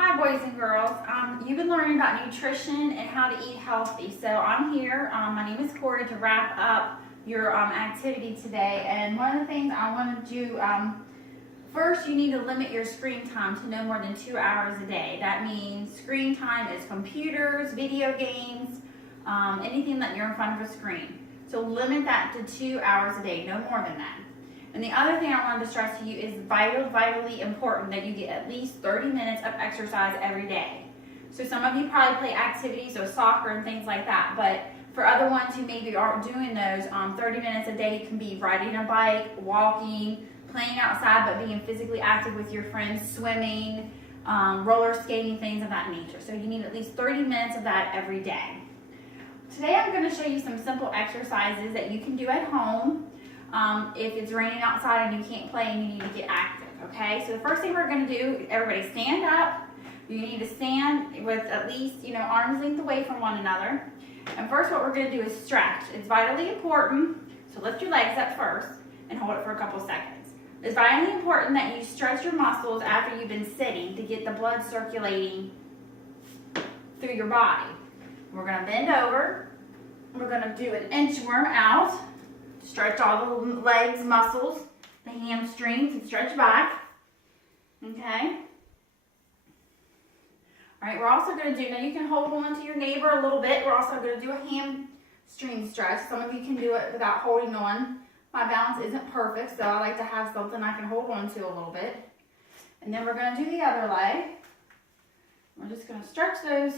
Hi boys and girls, you've been learning about nutrition and how to eat healthy. So I'm here, my name is Corey, to wrap up your activity today. And one of the things I want to do, first you need to limit your screen time to no more than 2 hours a day. That means screen time is computers, video games, anything that you're in front of a screen. So limit that to 2 hours a day, no more than that. And the other thing I wanted to stress to you is vitally important that you get at least 30 minutes of exercise every day. So some of you probably play activities, so soccer and things like that, but for other ones who maybe aren't doing those, 30 minutes a day can be riding a bike, walking, playing outside but being physically active with your friends, swimming, roller skating, things of that nature. So you need at least 30 minutes of that every day. Today I'm going to show you some simple exercises that you can do at home. If it's raining outside and you can't play and you need to get active, okay? So the first thing we're going to do, everybody stand up. You need to stand with at least, arm's length away from one another. And first what we're going to do is stretch. It's vitally important, so lift your legs up first and hold it for a couple seconds. It's vitally important that you stretch your muscles after you've been sitting to get the blood circulating through your body. We're going to bend over. We're going to do an inchworm out. Stretch all the legs, muscles, the hamstrings, and stretch back. Okay? All right, we're also going to do, now you can hold on to your neighbor a little bit. We're also going to do a hamstring stretch. Some of you can do it without holding on. My balance isn't perfect, so I like to have something I can hold on to a little bit. And then we're going to do the other leg. We're just going to stretch those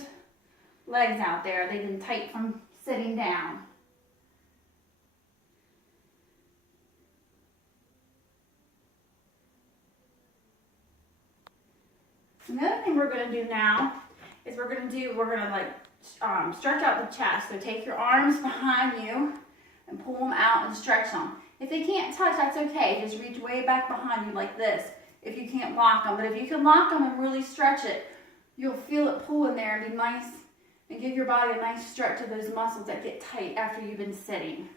legs out there. They've been tight from sitting down. Another thing we're going to do now is we're going to stretch out the chest. So take your arms behind you and pull them out and stretch them. If they can't touch, that's okay. Just reach way back behind you like this if you can't lock them. But if you can lock them and really stretch it, you'll feel it pull in there and be nice and give your body a nice stretch of those muscles that get tight after you've been sitting.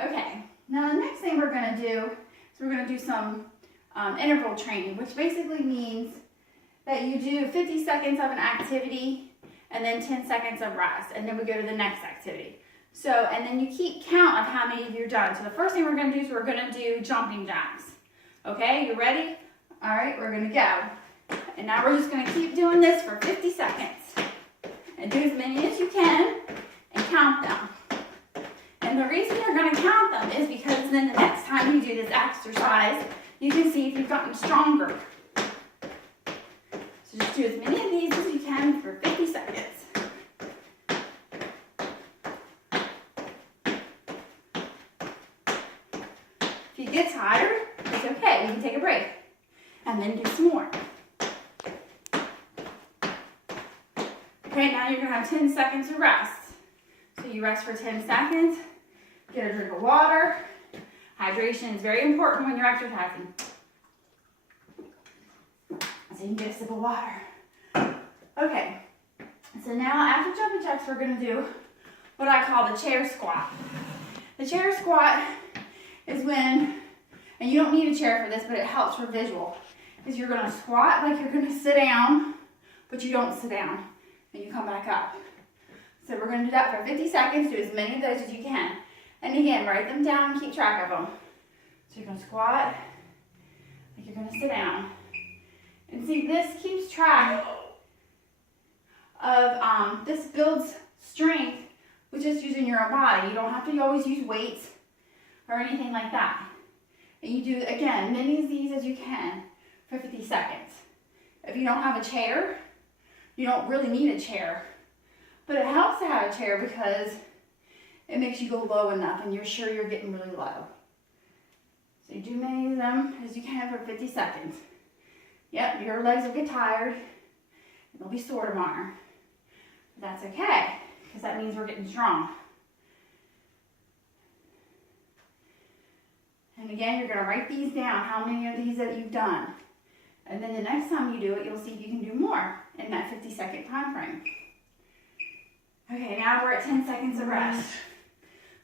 Okay, now the next thing we're going to do is we're going to do some interval training, which basically means that you do 50 seconds of an activity and then 10 seconds of rest, and then we go to the next activity. So, and then you keep count of how many you've done. So the first thing we're going to do is we're going to do jumping jacks. Okay, you ready? All right, we're going to go. And now we're just going to keep doing this for 50 seconds. And do as many as you can and count them. And the reason you're going to count them is because then the next time you do this exercise, you can see if you've gotten stronger. So just do as many of these as you can for 50 seconds. If you get tired, it's okay. You can take a break and then do some more. Okay, now you're going to have 10 seconds of rest. So you rest for 10 seconds, get a drink of water. Hydration is very important when you're exercising. So you can get a sip of water. Okay, so now after jumping jacks, we're going to do what I call the chair squat. The chair squat is when, and you don't need a chair for this, but it helps for visual, is you're going to squat like you're going to sit down, but you don't sit down, and you come back up. So we're going to do that for 50 seconds. Do as many of those as you can. And again, write them down and keep track of them. So you're going to squat like you're going to sit down. And see, this keeps track of, this builds strength with just using your own body. You don't have to always use weights or anything like that. And you do, again, many of these as you can for 50 seconds. If you don't have a chair, you don't really need a chair. But it helps to have a chair because it makes you go low enough and you're sure you're getting really low. So you do many of them as you can for 50 seconds. Yep, your legs will get tired. They'll be sore tomorrow. But that's okay, because that means we're getting strong. And again, you're going to write these down, how many of these that you've done. And then the next time you do it, you'll see if you can do more in that 50-second time frame. Okay, now we're at 10 seconds of rest.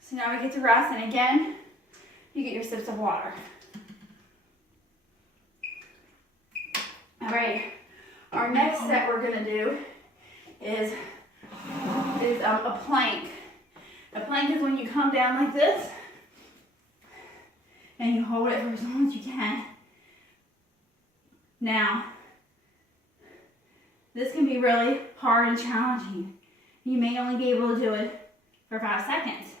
So now we get to rest, and again, you get your sips of water. All right, Our next set we're gonna do is a plank. A plank is when you come down like this and you hold it for as long as you can. Now, this can be really hard and challenging. You may only be able to do it for 5 seconds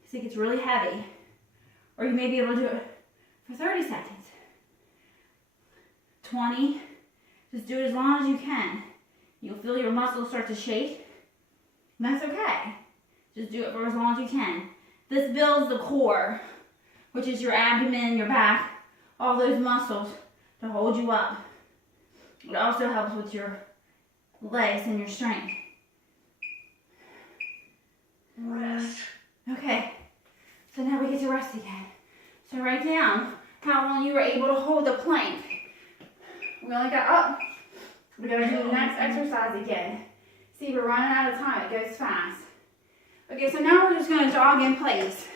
because it gets really heavy. Or you may be able to do it for 30 seconds. 20, just do it as long as you can. You'll feel your muscles start to shake. And that's okay. Just do it for as long as you can. This builds the core, which is your abdomen, your back, all those muscles to hold you up. It also helps with your legs and your strength. Rest. Okay, so now we get to rest again. So write down how long you were able to hold the plank. We only got up. We're going to do the next exercise again. See, we're running out of time. It goes fast. Okay, so now we're just going to jog in place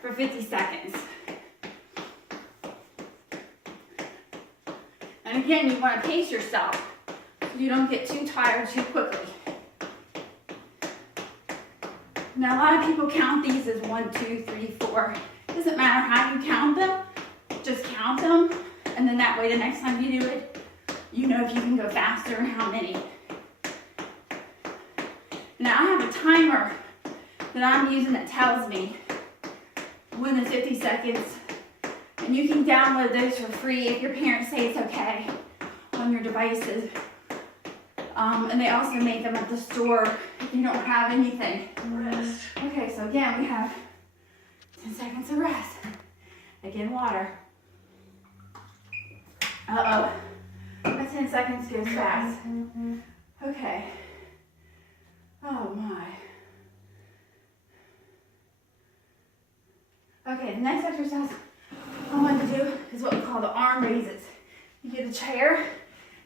for 50 seconds. And again, you want to pace yourself so you don't get too tired too quickly. Now, a lot of people count these as 1, 2, 3, 4. It doesn't matter how you count them. Just count them. And then that way, the next time you do it, you know if you can go faster and how many. Now, I have a timer that I'm using that tells me when the 50 seconds. And you can download those for free if your parents say it's okay on your devices. And they also make them at the store if you don't have anything. Rest. Okay, so again, we have 10 seconds of rest. Again, water. Uh-oh. That 10 seconds goes fast. Okay. Oh, my. Okay, the next exercise I want to do is what we call the arm raises. You get a chair,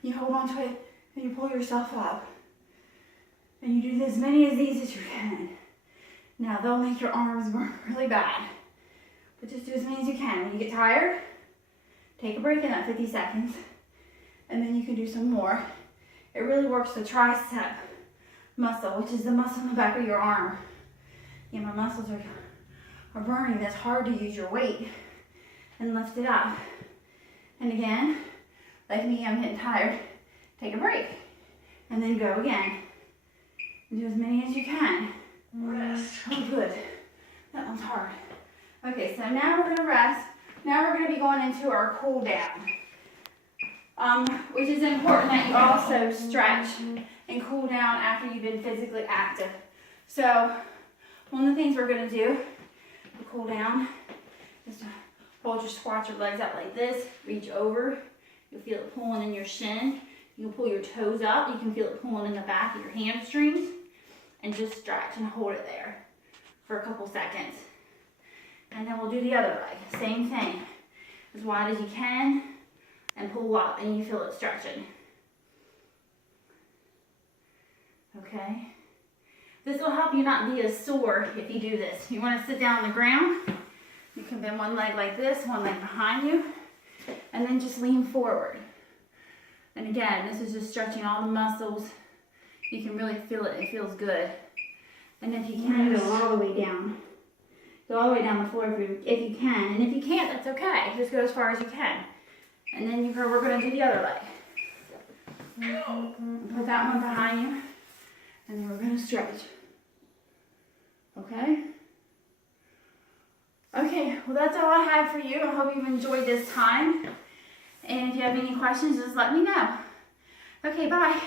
you hold on to it, and you pull yourself up. And you do as many of these as you can. Now, they'll make your arms burn really bad. But just do as many as you can. When you get tired, take a break in that 50 seconds. And then you can do some more. It really works the tricep muscle, which is the muscle in the back of your arm. Yeah, my muscles are burning. That's hard to use your weight and lift it up. And again, like me, I'm getting tired. Take a break. And then go again. And do as many as you can. Rest. Oh, good. That one's hard. Okay, so now we're going to rest. Now we're going to be going into our cool down. Which is important that you also stretch and cool down after you've been physically active. So, one of the things we're going to do to cool down is to hold your legs out like this, reach over. You'll feel it pulling in your shin. You can pull your toes up. You can feel it pulling in the back of your hamstrings. And just stretch and hold it there for a couple seconds. And then we'll do the other leg. Same thing. As wide as you can. And pull up and you feel it stretching. Okay? This will help you not be as sore if you do this. You want to sit down on the ground. You can bend one leg like this, one leg behind you. And then just lean forward. And again, this is just stretching all the muscles. You can really feel it. It feels good. And if you can, go all the way down. Go all the way down the floor if you can. And if you can't, that's okay. Just go as far as you can. And then we're going to do the other leg. Put that one behind you. And then we're going to stretch. Okay? Okay, well that's all I have for you. I hope you've enjoyed this time. And if you have any questions, just let me know. Okay, bye.